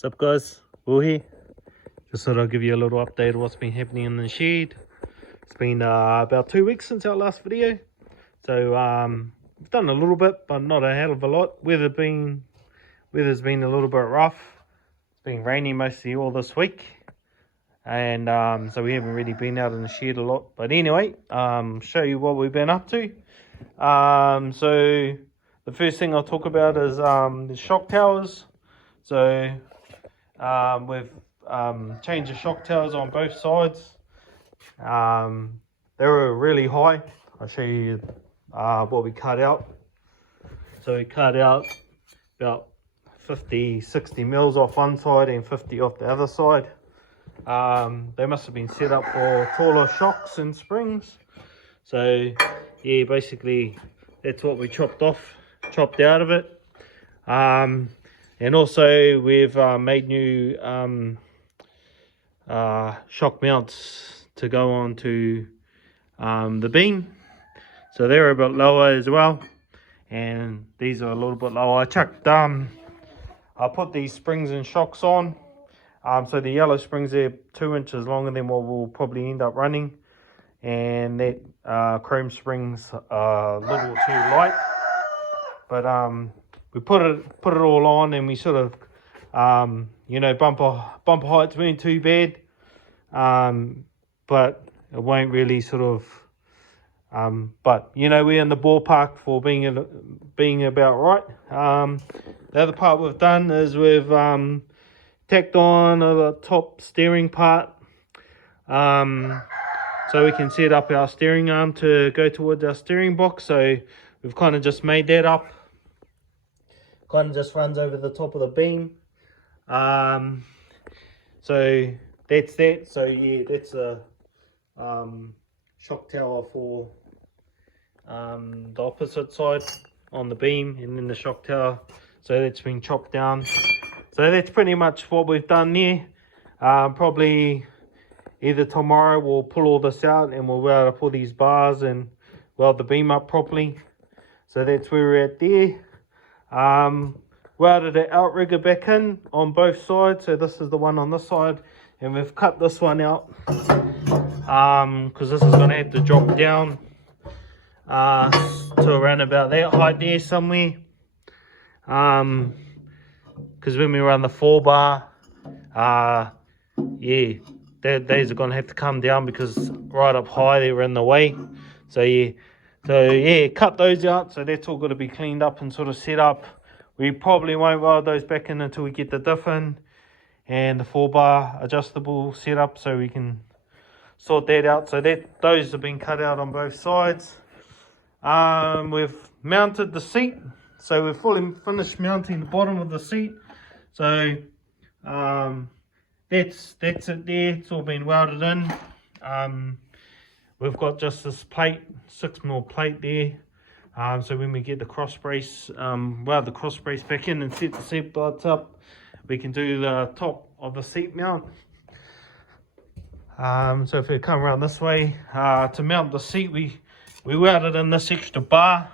What's up, guys? Will here. Just thought I'd give you a little update of what's been happening in the shed. It's been about 2 weeks since our last video. So we've done a little bit, but not a hell of a lot. Weather's been a little bit rough. It's been raining mostly all this week. And so we haven't really been out in the shed a lot. But anyway, show you what we've been up to. So the first thing I'll talk about is the shock towers. So we've changed the shock towers on both sides. They were really high. I'll show you what we cut out. So we cut out about 50-60 mils off one side and 50 off the other side. They must have been set up for taller shocks and springs. So yeah, basically that's what we chopped out of it. And also we've made new shock mounts to go onto the beam. So they're a bit lower as well, and these are a little bit lower. I put these springs and shocks on. So the yellow springs are 2 inches longer than what we'll probably end up running, and that chrome springs are a little too light. But we put it all on, and we sort of bumper heights weren't too bad, but it won't really sort of but we're in the ballpark for being about right. The other part we've done is we've tacked on a top steering part, so we can set up our steering arm to go towards our steering box. So we've kind of just made that up. Kind of just runs over the top of the beam. So that's that. So yeah, that's a shock tower for the opposite side on the beam, and then the shock tower. So that's been chopped down. So that's pretty much what we've done there. Probably either tomorrow we'll pull all this out and we'll be able to pull these bars and weld the beam up properly. So that's where we're at there. Welded the outrigger back in on both sides. So this is the one on this side, and we've cut this one out because this is going to have to drop down to around about that height there somewhere. Because when we run the 4-bar, yeah, these are going to have to come down because right up high they were in the way. So yeah, cut those out. So that's all got to be cleaned up and sort of set up. We probably won't weld those back in until we get the diff in and the 4-bar adjustable set up, so we can sort that out. So those have been cut out on both sides. We've mounted the seat. So we're fully finished mounting the bottom of the seat. So that's it there. It's all been welded in. We've got just this plate, 6mm plate there. So when we get the cross brace, weld the cross brace back in and set the seat belts up, we can do the top of the seat mount. So if we come around this way, to mount the seat, we welded in this extra bar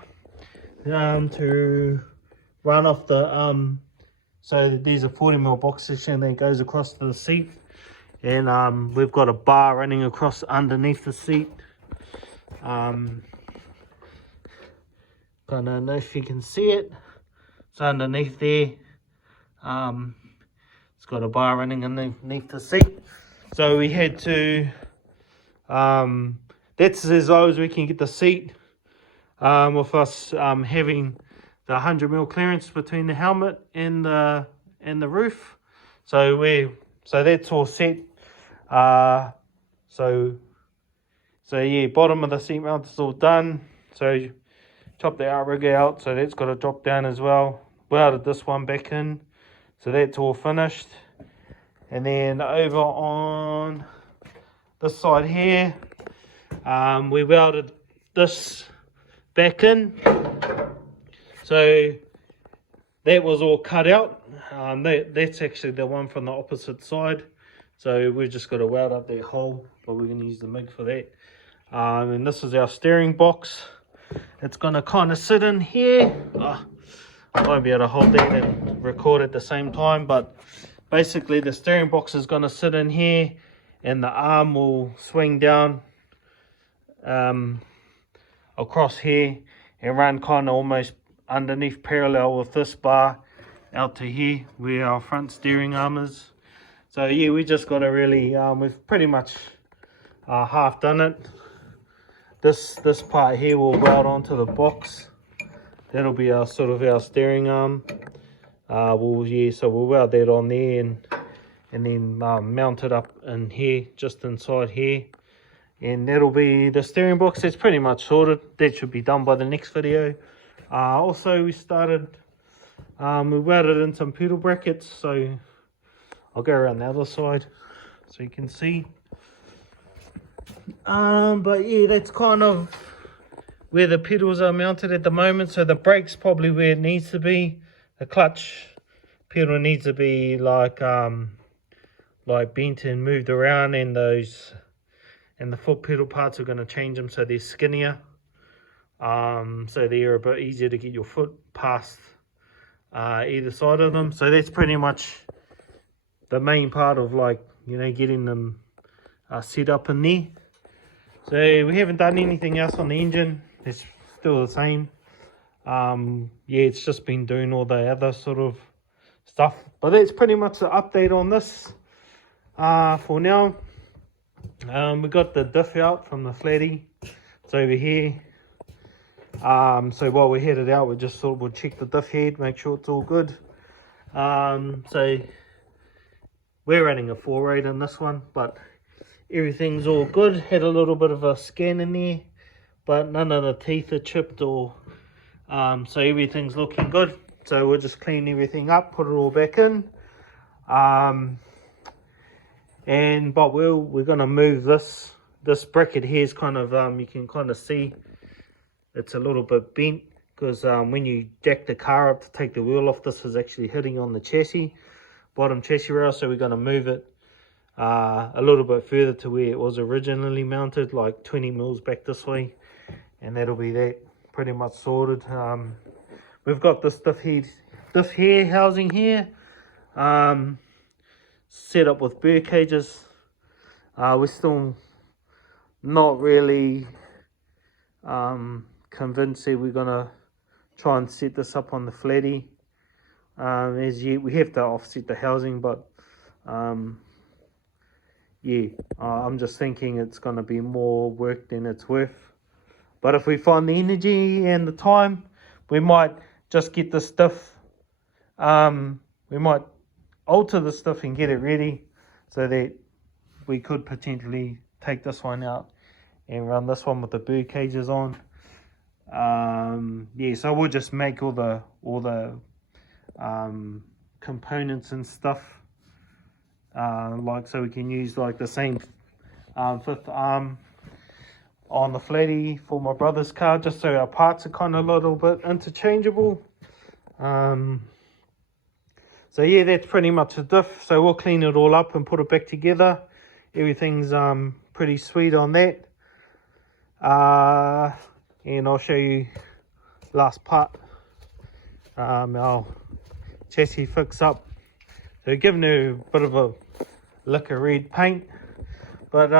to run off the so there's a 40mm box section that goes across to the seat, and we've got a bar running across underneath the seat. I don't know if you can see it. It's underneath there. It's got a bar running underneath the seat. So we had to that's as low as we can get the seat, with us having the 100mm clearance between the helmet and the roof. So that's all set. So yeah, bottom of the seat mount is all done. So chop the outrigger out, so that's got to drop down as well. Welded this one back in, so that's all finished. And then over on this side here, we welded this back in. So that was all cut out. That's actually the one from the opposite side. So we've just got to weld up that hole, but we're going to use the MIG for that. And this is our steering box. It's going to kind of sit in here. I won't be able to hold that and record at the same time, but basically the steering box is going to sit in here, and the arm will swing down across here and run kind of almost underneath, parallel with this bar out to here where our front steering arm is. So yeah, we just got to really we've pretty much half done it. This part here will weld onto the box. That'll be our sort of our steering arm. So we'll weld that on there and then mount it up in here, just inside here, and that'll be the steering box. It's pretty much sorted. That should be done by the next video. Also, we started we welded in some pedal brackets, so I'll go around the other side so you can see. But yeah, that's kind of where the pedals are mounted at the moment. So the brake's probably where it needs to be. The clutch pedal needs to be like bent and moved around, and the foot pedal parts are going to change them so they're skinnier. So they're a bit easier to get your foot past either side of them. So that's pretty much the main part of, like, you know, getting them set up in there. So we haven't done anything else on the engine. It's still the same. Yeah, it's just been doing all the other sort of stuff. But that's pretty much the update on this for now. We got the diff out from the Flatty. It's over here. So while we headed out, we just thought we'd check the diff head, make sure it's all good. So we're running a 4.8 in this one, but everything's all good. Had a little bit of a scan in there, but none of the teeth are chipped or so everything's looking good. So we'll just clean everything up, put it all back in. But we're gonna move this bracket here is kind of you can kind of see it's a little bit bent, because when you jack the car up to take the wheel off, this is actually hitting on the chassis, bottom chassis rail. So we're going to move it a little bit further to where it was originally mounted, like 20 mils back this way, and that'll be that pretty much sorted. We've got this diff hair housing here set up with burr cages. We're still not really convinced that we're gonna try and set this up on the Flatty. As yet, we have to offset the housing, but yeah, I'm just thinking it's gonna be more work than it's worth. But if we find the energy and the time, we might just get the stuff. We might alter the stuff and get it ready so that we could potentially take this one out and run this one with the burr cages on. Yeah, so we'll just make all the components and stuff, like, so we can use like the same fifth arm on the Flatty for my brother's car, just so our parts are kind of a little bit interchangeable. So yeah, that's pretty much the diff. So we'll clean it all up and put it back together. Everything's pretty sweet on that. And I'll show you last part, our chassis fix up. So giving it a bit of a lick of red paint, but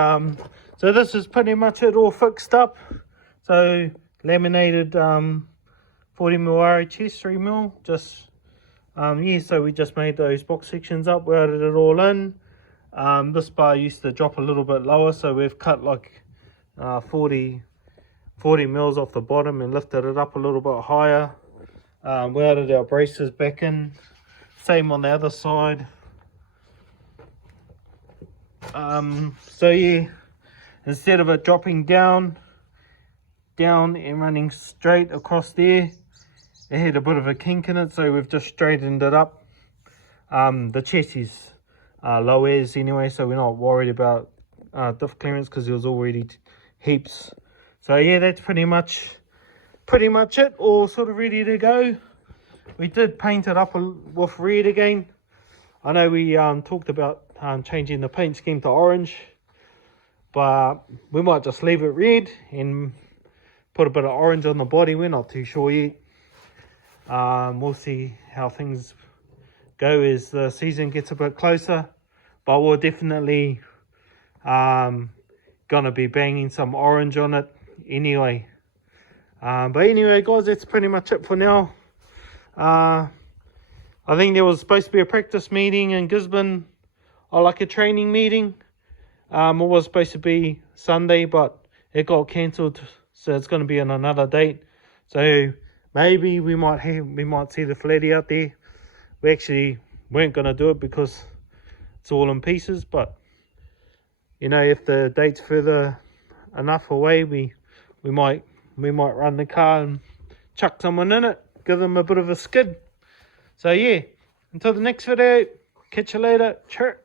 so this is pretty much it all fixed up. So laminated 40mm RHS 3mm, just yeah, so we just made those box sections up, welded it all in. This bar used to drop a little bit lower, so we've cut like 40 mils off the bottom and lifted it up a little bit higher. Welded our braces back in, same on the other side. So yeah, instead of it dropping down and running straight across there, it had a bit of a kink in it, so we've just straightened it up. The chassis low as anyway, so we're not worried about diff clearance because there was already heaps. So yeah, that's pretty much it, all sort of ready to go. We did paint it up with red again. I know we talked about changing the paint scheme to orange, but we might just leave it red and put a bit of orange on the body. We're not too sure yet. We'll see how things go as the season gets a bit closer. But we're definitely gonna be banging some orange on it anyway. But anyway, guys, that's pretty much it for now. I think there was supposed to be a practice meeting in Gisborne, or like a training meeting. It was supposed to be Sunday, but it got cancelled, so it's going to be on another date. So maybe we might see the Flatty out there. We actually weren't going to do it because it's all in pieces, but you know, if the date's further enough away, we might run the car and chuck someone in it, give them a bit of a skid. So yeah, until the next video, catch you later. Cheers.